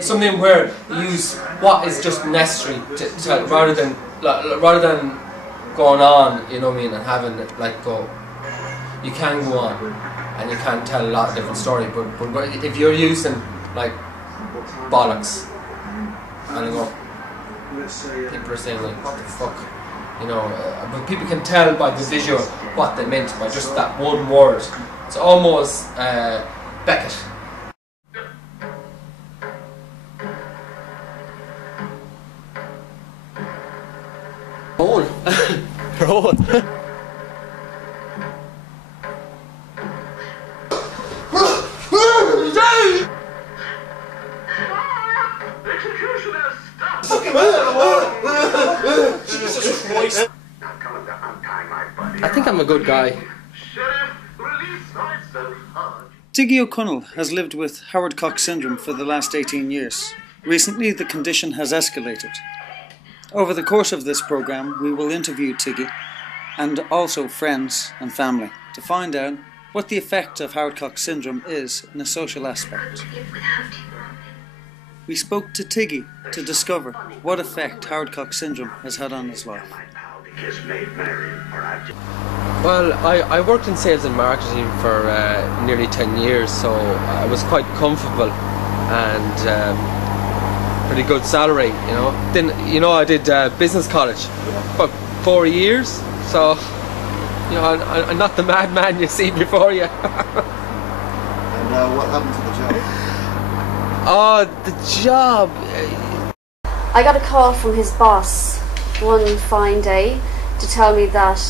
Something where you use what is just necessary to tell, rather than going on, you know what I mean, and having it like go. You can go on, and you can tell a lot of different stories, but if you're using like bollocks, and go, people are saying like, what the fuck, you know, but people can tell by the visual what they meant by just that one word. It's almost Beckett. Roll. Roll. I think I'm a good guy. Tiggy O Chunneil has lived with Howard Cox syndrome for the last 18 years. Recently, the condition has escalated. Over the course of this programme, we will interview Tiggy and also friends and family to find out what the effect of Howard Cox syndrome is in a social aspect. We spoke to Tiggy to discover what effect Howard Cox syndrome has had on his life. Well, I worked in sales and marketing for nearly 10 years, so I was quite comfortable and pretty good salary, you know. Then, you know, I did business college for 4 years, so, you know, I'm not the madman you see before you. And what happened to the job? Oh, the job. I got a call from his boss one fine day to tell me that,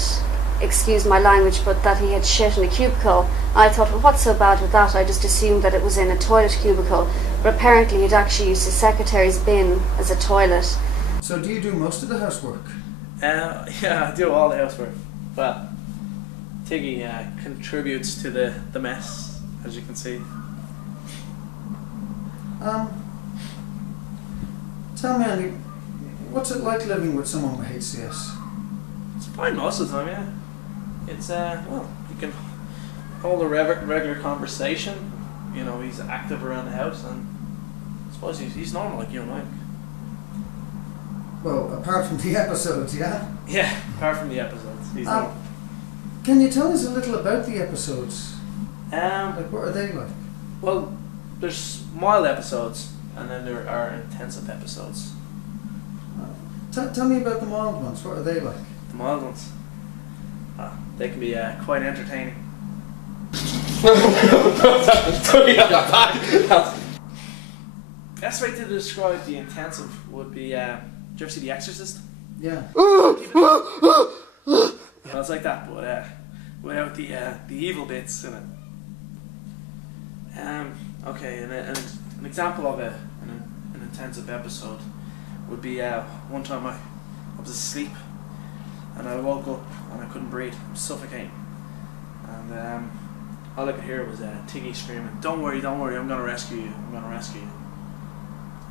excuse my language, but that he had shit in a cubicle. I thought, well, what's so bad with that? I just assumed that it was in a toilet cubicle, but apparently he'd actually used his secretary's bin as a toilet. So do you do most of the housework? Yeah, I do all the housework. Well, Tiggy contributes to the mess, as you can see. Tell me, Andy, what's it like living with someone with HCS? It's fine most of the time, yeah. It's, well, you can hold a regular conversation. You know, he's active around the house, and I suppose he's normal like you and I. Well, apart from the episodes, yeah? Yeah, apart from the episodes, he's normal. Can you tell us a little about the episodes? Like, what are they like? Well, there's mild episodes, and then there are intensive episodes. Tell me about the mild ones. What are they like? The mild ones? They can be quite entertaining. Best way to describe the intensive would be, do you ever see The Exorcist? Yeah. Well, it's like that, but without the evil bits in it. Okay, an example of an intensive episode would be one time I was asleep and I woke up and I couldn't breathe, I was suffocating, and all I could hear was Tiggy screaming, don't worry, I'm gonna rescue you,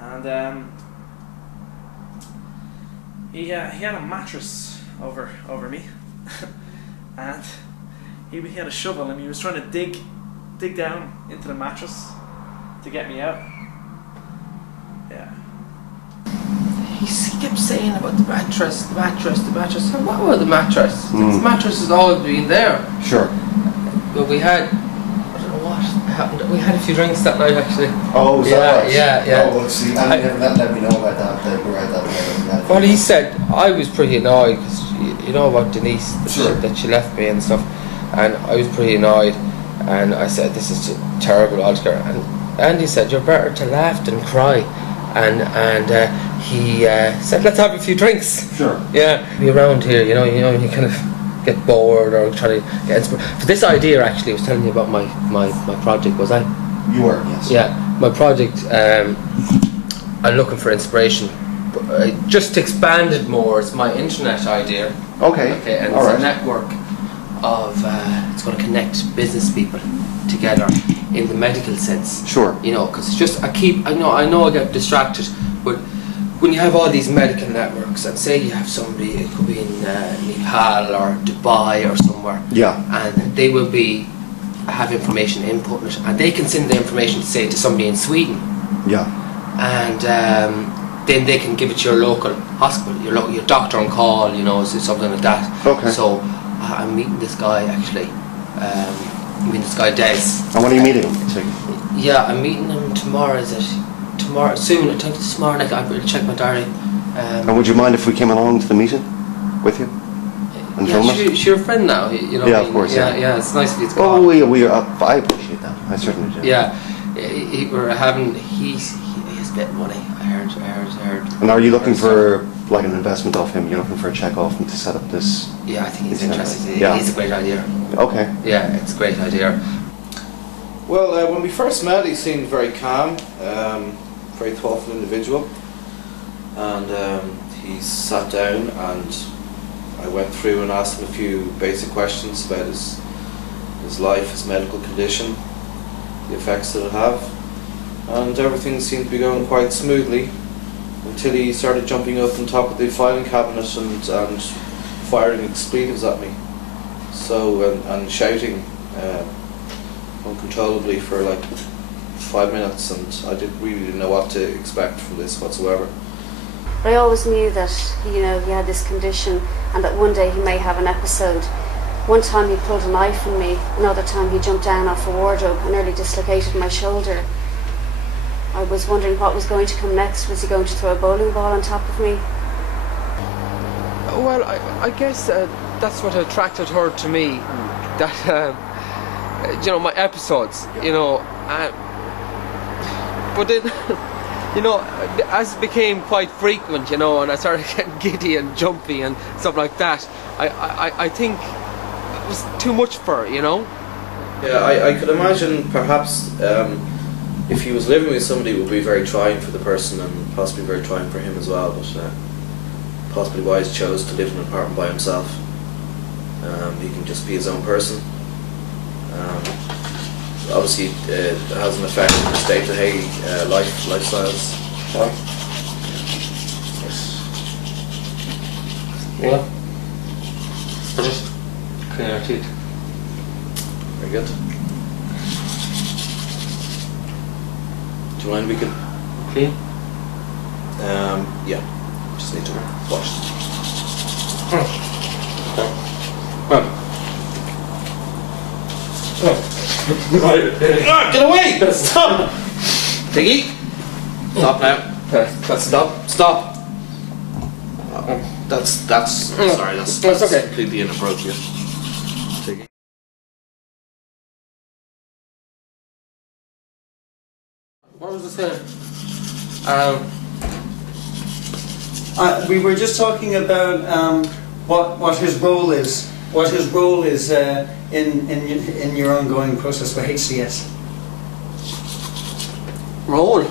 and he had a mattress over me and he had a shovel and he was trying to dig down into the mattress to get me out. Yeah. He kept saying about the mattress. So what about the mattress? The mattress has always been there. Sure. But we had, I don't know what happened. We had a few drinks that night actually. Oh, was that right? Yeah. Oh, well, see, and let me know about that. We were at that later. Well, he said I was pretty annoyed because you know about Denise that she left me and stuff, and I was pretty annoyed, and I said this is terrible altogether, and Andy said you're better to laugh than cry, and he said let's have a few drinks. Sure. Yeah. Be around here, you know, you kind of get bored or try to get inspired. For this idea, actually, I was telling you about my project, was I? You were, yes. Yeah, my project. I'm looking for inspiration. Just to expand it more, it's my internet idea. Okay. And it's a network of. It's going to connect business people together in the medical sense. Sure. You know, because just I know I get distracted, but when you have all these medical networks, and say you have somebody, it could be in Nepal or Dubai or somewhere, and they will have information input in it, and they can send the information to say to somebody in Sweden, and then they can give it to your local hospital, your doctor on call, you know, something like that. Okay. So I'm meeting this guy actually. This guy Des. And when are you meeting him? Yeah, I'm meeting him tomorrow. Is it tomorrow? Soon. I think it's tomorrow. I'll check my diary. And would you mind if we came along to the meeting with you? And film it? She's your friend now. You know. Yeah, of course. Yeah. It's nice of you to come. Oh, I appreciate that. I certainly do. Yeah, we're having. He's a bit of money. I heard. And are you looking for like an investment off him? You're looking for a check off him to set up this? Yeah, I think he's interested. Yeah. It's a great idea. Okay. Yeah, it's a great idea. Well, when we first met, he seemed very calm, very thoughtful individual, and he sat down and I went through and asked him a few basic questions about his life, his medical condition, the effects that it have, and everything seemed to be going quite smoothly until he started jumping up on top of the filing cabinet and firing expletives at me, and shouting uncontrollably for like 5 minutes, and I didn't really know what to expect from this whatsoever. But I always knew that, he had this condition and that one day he may have an episode. One time he pulled a knife on me, another time he jumped down off a wardrobe and nearly dislocated my shoulder. I was wondering what was going to come next. Was he going to throw a bowling ball on top of me? Well, I guess that's what attracted her to me. That, my episodes, but then, as it became quite frequent, and I started getting giddy and jumpy and stuff like that, I think it was too much for her, Yeah, I could imagine perhaps if he was living with somebody, it would be very trying for the person and possibly very trying for him as well, but possibly why he chose to live in an apartment by himself. He can just be his own person. Obviously it has an effect on his day-to-day lifestyles. Well, just clean our teeth. Very good. Do you mind we could Clean? yeah, just need to wash. Get away! Stop! Tiggy! Stop now. Stop. That's sorry, that's okay. completely inappropriate. Tiggy. What was I saying? We were just talking about what his role is. What his role is in your ongoing process with HCS. Roll.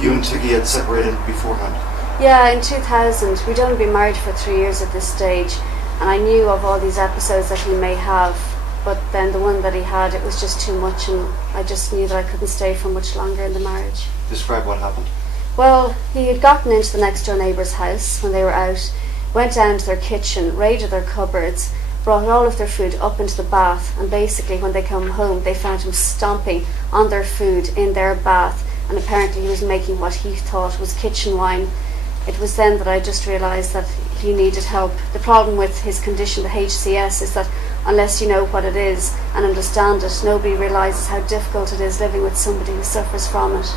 You and Tiggy had separated beforehand. Yeah, in 2000. We'd only been married for 3 years at this stage, and I knew of all these episodes that he may have, but then the one that he had, it was just too much, and I just knew that I couldn't stay for much longer in the marriage. Describe what happened. Well, he had gotten into the next door neighbour's house when they were out, went down to their kitchen, raided their cupboards, brought all of their food up into the bath, and basically when they come home they found him stomping on their food in their bath, and apparently he was making what he thought was kitchen wine. It was then that I just realised that he needed help. The problem with his condition, the HCS, is that unless you know what it is and understand it, nobody realises how difficult it is living with somebody who suffers from it.